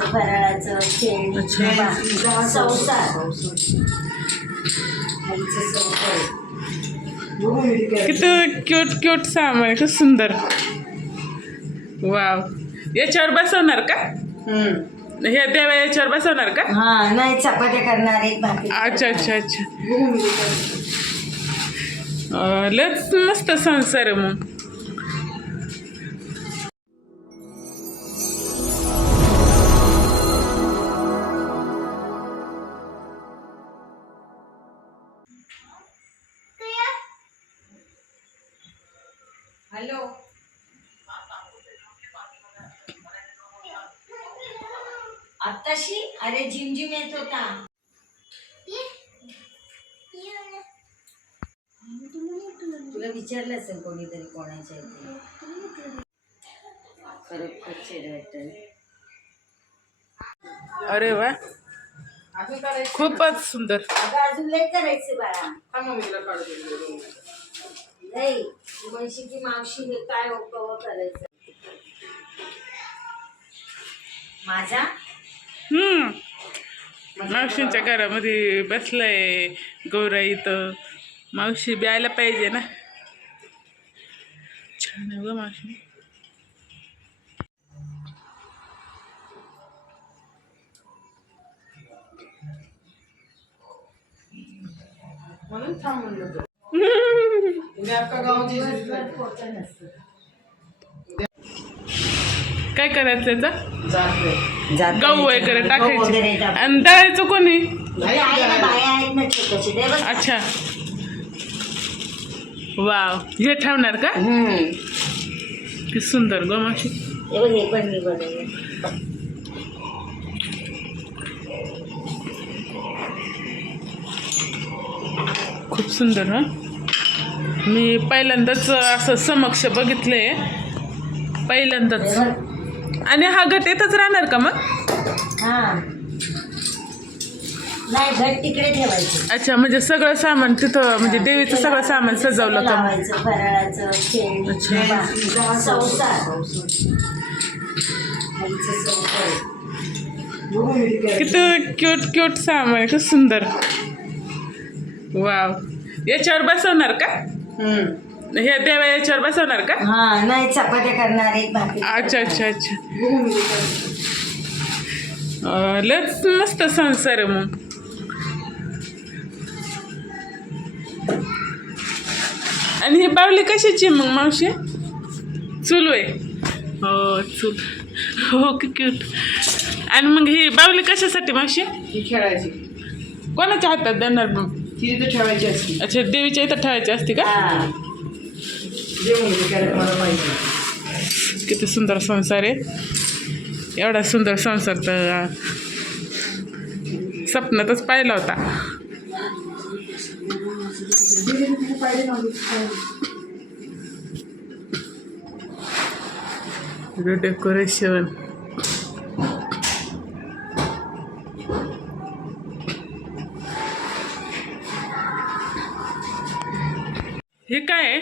फराळाचं खेळणी संसार. किती क्यूट क्यूट सामान आहे, किती सुंदर. वाव याच्यावर बसवणार का? हे देवा याच्यावर बसवणार का? हा नाही चपात्या करणार एक भाकरी अच्छा अच्छा अच्छा. लयच मस्त संसार आहे मग. हॅलो. आत्ताशी? अरे झिमझिम येत होता. तुला विचारलं असेल कोणीतरी कोणाच्या इथे? खरोखर चेहरा अरे वा. खूपच सुंदर. अजून लय करायचे बाळा. नाही म्हशीची मावशी हे काय ओकव करायचं? माझा हम्म. मावशींच्या घरामध्ये बसलंय गौराई इथं. मावशी ब्यायला पाहिजे ना. छान आहे ग मावशी. म्हणून थांब म्हणलं होतं. काय करायचं त्याचं. गहू वगैरे टाकायचे. आणि दळायचं कोणी. अच्छा. वाव. हे ठेवणार का? हम्म. किती सुंदर ग मावशी. बघ पण मी बनवलं. खूप सुंदर हं? मी पहिल्यांदाच असं समक्ष बघितलंय पहिल्यांदाच हे बघ. आणि हा गट येतच राहणार का मग नाही घट तिकडे ठेवायचं अच्छा म्हणजे सगळं सामान तिथं म्हणजे देवीचं सगळं सामान सजवलं का मग? लावायचं फराळाचं खेळणी अच्छा. बा- संसार आईचं संसार. किती क्यूट क्यूट सामान आहे, किती सुंदर वाव याच्यावर बसवणार का हम्म. हे देवा याच्यावर बसवणार का? हा नाही चपात्या करणार एक भाकरी अच्छा अच्छा अच्छा. अं, लयच मस्त संसार आहे मग. आणि ही बावली कशाची आहे मग मावशी? चूल आहे हो चूल. हो की क्यूट आणि मग ही बावली कशासाठी मावशी? ही खेळायची. कोणाच्या हातात देणार मग? ती इथे ठेवायची असती. अच्छा देवीच्या इथं ठेवायची असते का? हा. जे म्हणजे कॅरेट मला पाहिजे. किती सुंदर संसार आहे. एवढा सुंदर संसार तर अं, स्वप्नातच पाहिला होता. डेकोरेशन हे काय? आहे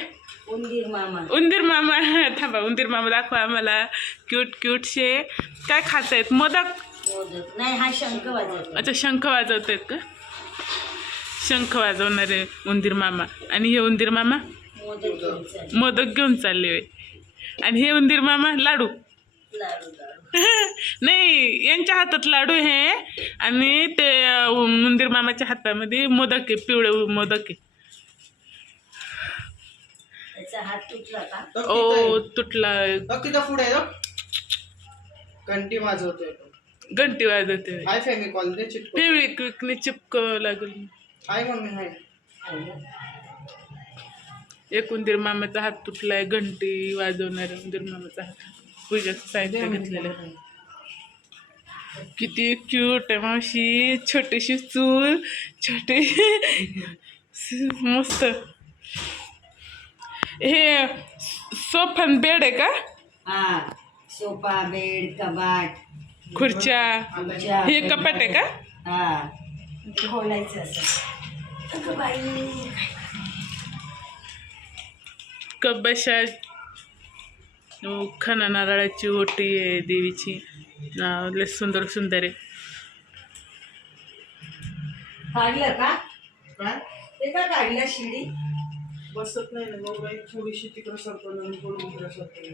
उंदीर मामा. उंदीर मामा. थांबा उंदीर मामा दाखवा आम्हाला. क्यूट क्यूटशे काय खात आहेत मोदक? मोदक. नाही हा शंख वाजवतो अच्छा शंख वाजवत आहेत का? शंख वाजवणारे उंदीर मामा. आणि हे उंदीर मामा? मोदक घेऊन चाल. मोदक घेऊन चालले आणि हे उंदीर मामा लाडू? नाही यांच्या हातात लाडू हे. आणि ते उंदीर मामाच्या हातामध्ये मोदक आहे पिवळे मोदक आहे. त्याचा हात तुटला का? ओ तुटला तिथं पुढे. घंटी वाजवतोय तो. घंटी वाजवते होय. फेमिकॉल दे चिटको पिवळी क्विकने चिपक लागल. Hi mummy hi. एक उंदीर मामाचा हात तुटलाय घंटी वाजवणाऱ्या उंदीर मामाचा हात. पूजेचं साहित्य घेतलेलं. आहे. किती क्यूट आहे मावशी. छोटीशी चूल छोटी मस्त. हे सोफन बेड आहे का? हा सोफा बेड कबाट. खुर्च्या. खुर्च्या, हे कपाट आहे का? हा. खोलायचं असं. अगं बाई कबशा खना नारळाची ओटी आहे देवीची. लय सुंदर सुंदर आहे. काढलं का? ते का काढलं शिडी? बसत नाही ना मग बाई थोडीशी तिकडं सरतो आणि थोडी इकडं सरतो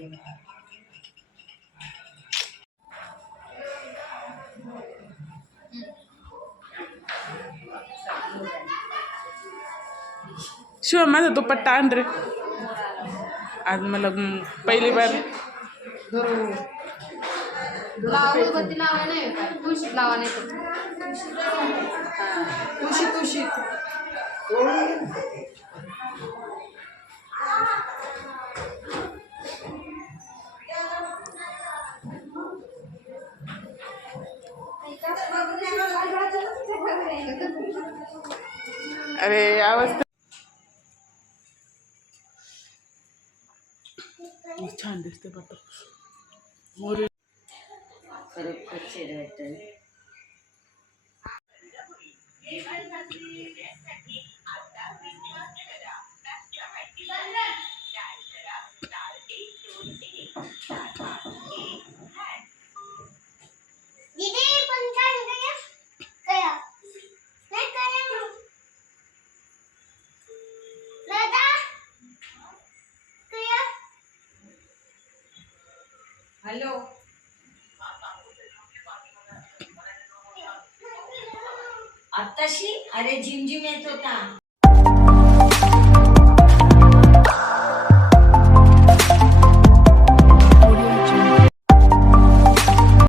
शिव माझा दुपट्टा आण रे आज मला हम्म, पहिली बार। लावा उदबत्ती लावा नाही का तुळशीत लावा नाही तुळशी तुळशी अरे आवाज तर- छान दिसते बाबा मोरी खरोखर हॅलो. आत्ताशी? अरे झिमझिम येत होता.